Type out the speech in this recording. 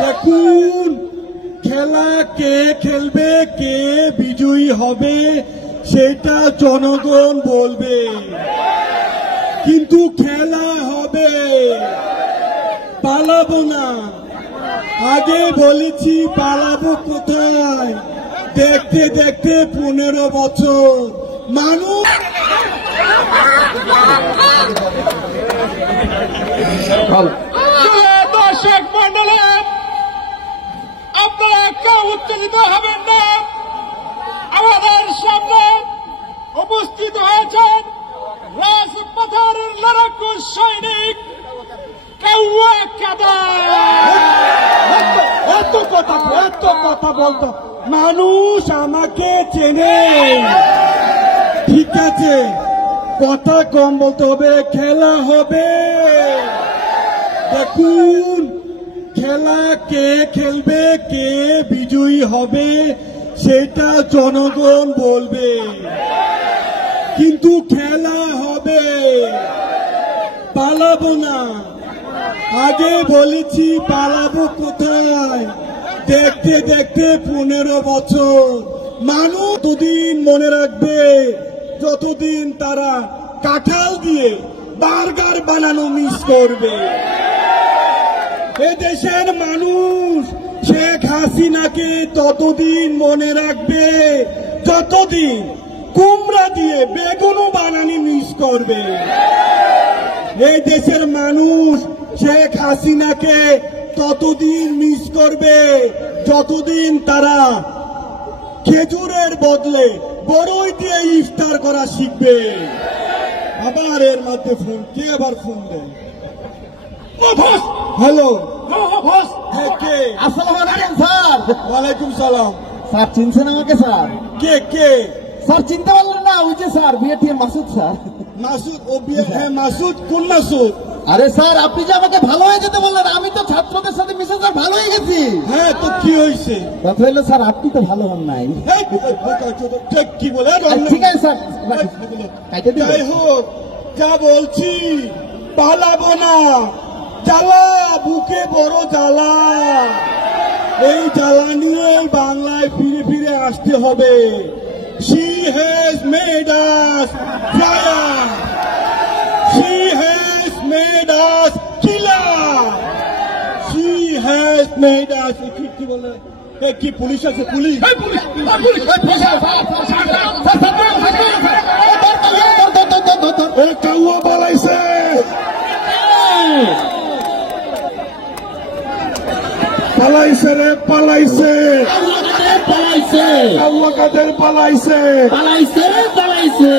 দেখুন, খেলা কে খেলবে, কে বিজয়ী হবে সেটা জনগণ বলবে, কিন্তু খেলা হবে, পালাবো না। আগে বলেছি পালাবো কোথায়, দেখতে দেখতে 15 বছর মানুষ। দর্শক মন্ডলী, আপনারা কেউ উত্তেজিত হবেন না। আমাদের সামনে উপস্থিত হয়েছেন রাজপথের লড়াকু সৈনিক কাউয়া কাদের। এত কথা বলতো মানুষ আমাকে চেনে, ঠিক আছে, কথা কম বলতে হবে, খেলা হবে। দেখুন, খেলা কে খেলবে, কে বিজয়ী হবে সেটা জনগণ বলবে, কিন্তু খেলা হবে, পালাবো না। আগে বলেছি পালাবো কোথায়, দেখতে দেখতে 15 বছর মানুষ। ততদিন মনে রাখবে যতদিন তারা কাঁঠাল দিয়ে বার্গার বানানো মিস করবে। এদেশের মানুষ শেখ হাসিনাকে ততদিন মনে রাখবে যতদিন কুমড়া দিয়ে বেগুনও বানানি মিস করবে। এই দেশের মানুষ শেখ হাসিনাকে ততদিন মিস করবে যতদিন তারা খেজুরের বদলে বড়ই দিয়ে ইফতার করা শিখবে। আবার এর মধ্যে ফোন, কে আবার ফোন দেয়? হ্যালো, কে? আসসালামু আলাইকুম স্যার। ওয়ালাইকুম সালাম। স্যার চিনছেন আমাকে স্যার? কে? স্যার চিনতে পারলেন না? ওই যে স্যার বিএটিএম মাসুদ স্যার। মাসুদ? ও হ্যাঁ, মাসুদ। কোন মাসুদ? আরে স্যার, আপনি যে আমাকে ভালো হয়ে যেতে বললেন, আমি তো ছাত্রদের সাথে মিশে স্যার ভালো হয়ে গেছি। হ্যাঁ, তো কি হয়েছে? কথা হলো স্যার, আপনি তো ভালো হন নাই। কি বলে? ঠিক আছে স্যার, কাইটে দিন। যাই হোক, যা বলছি, পালাবো না। জ্বালা, বুকে বড় জ্বালা। এই জ্বালা নিয়ে বাংলায় ফিরে ফিরে আসতে হবে। She has made us fire. She has made us killer. She has made us. কি বলে? কি পুলিশ আছে? পুলিশ কাউয়া পালাইছে। পালাইছে রে, পালাইছে। পালাইছে কাউয়া কাদের পালাইছে। পালাইছে পালাইছে